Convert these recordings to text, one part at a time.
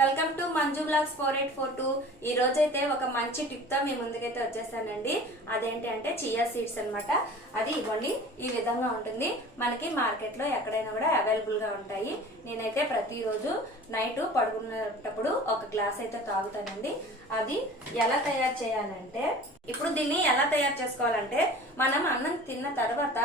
Welcome to Manju blogs 4842. ఈ రోజైతే ఒక మంచి టిప్ తో మీ ముందుకైతే వచ్చేసానండి. అదేంటి అంటే చియా సీడ్స్ అన్నమాట. అది ఇవ్వండి, ఈ విధంగా ఉంటుంది. మనకి మార్కెట్ లో ఎక్కడైనా కూడా అవైలబుల్ గా ఉంటాయి. నేనైతే ప్రతిరోజు నైట్ పడుకునేటప్పుడు ఒక గ్లాస్ అయితే తాగుతానండి. అది ఎలా తయారు చేయాలంటే, ఇప్పుడు దీన్ని ఎలా తయారు చేసుకోవాలంటే, మనం అన్నం తిన్న తర్వాత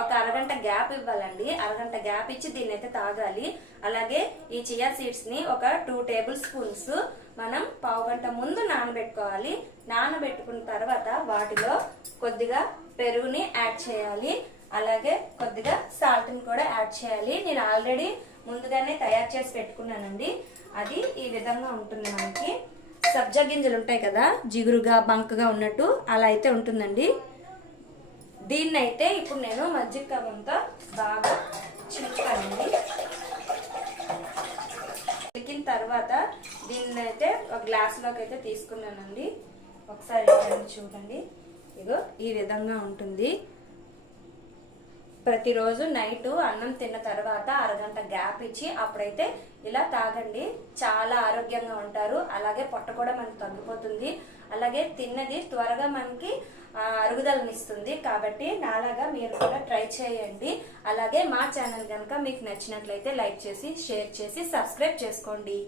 ఒక అరగంట గ్యాప్ ఇవ్వాలండి. అరగంట గ్యాప్ ఇచ్చి దీన్ని అయితే తాగాలి. అలాగే ఈ చియా సీడ్స్ ని ఒక 2 టేబుల్ స్పూన్స్ మనం పావుగంట ముందు నానబెట్టుకోవాలి. నానబెట్టుకున్న తర్వాత వాటిలో కొద్దిగా పెరుగుని యాడ్ చేయాలి. అలాగే కొద్దిగా సాల్ట్ ని కూడా యాడ్ చేయాలి. నేను ఆల్రెడీ ముందుగానే తయారు చేసి పెట్టుకున్నానండి. అది ఈ విధంగా ఉంటుంది. మనకి సబ్జా గింజలు ఉంటాయి కదా, జిగురుగా బంకగా ఉన్నట్టు అలా అయితే ఉంటుందండి. దీన్ని అయితే ఇప్పుడు నేను మజ్జిగ కవ్వంతో బాగా చిలుకుతానండి. చిలికిన తర్వాత దీన్ని అయితే ఒక గ్లాస్ లోకి అయితే తీసుకున్నానండి. ఒకసారి చూడండి, ఇగో ఈ విధంగా ఉంటుంది. ప్రతిరోజు నైట్ అన్నం తిన్న తర్వాత అరగంట గ్యాప్ ఇచ్చి అప్పుడైతే ఇలా తాగండి. చాలా ఆరోగ్యంగా ఉంటారు. అలాగే పొట్ట కూడా మనకి తగ్గిపోతుంది. అలాగే తిన్నది త్వరగా మనకి అరుగుదలనిస్తుంది. కాబట్టి నాలాగా మీరు కూడా ట్రై చేయండి. అలాగే మా ఛానల్ కనుక మీకు నచ్చినట్లయితే లైక్ చేసి, షేర్ చేసి, సబ్స్క్రైబ్ చేసుకోండి.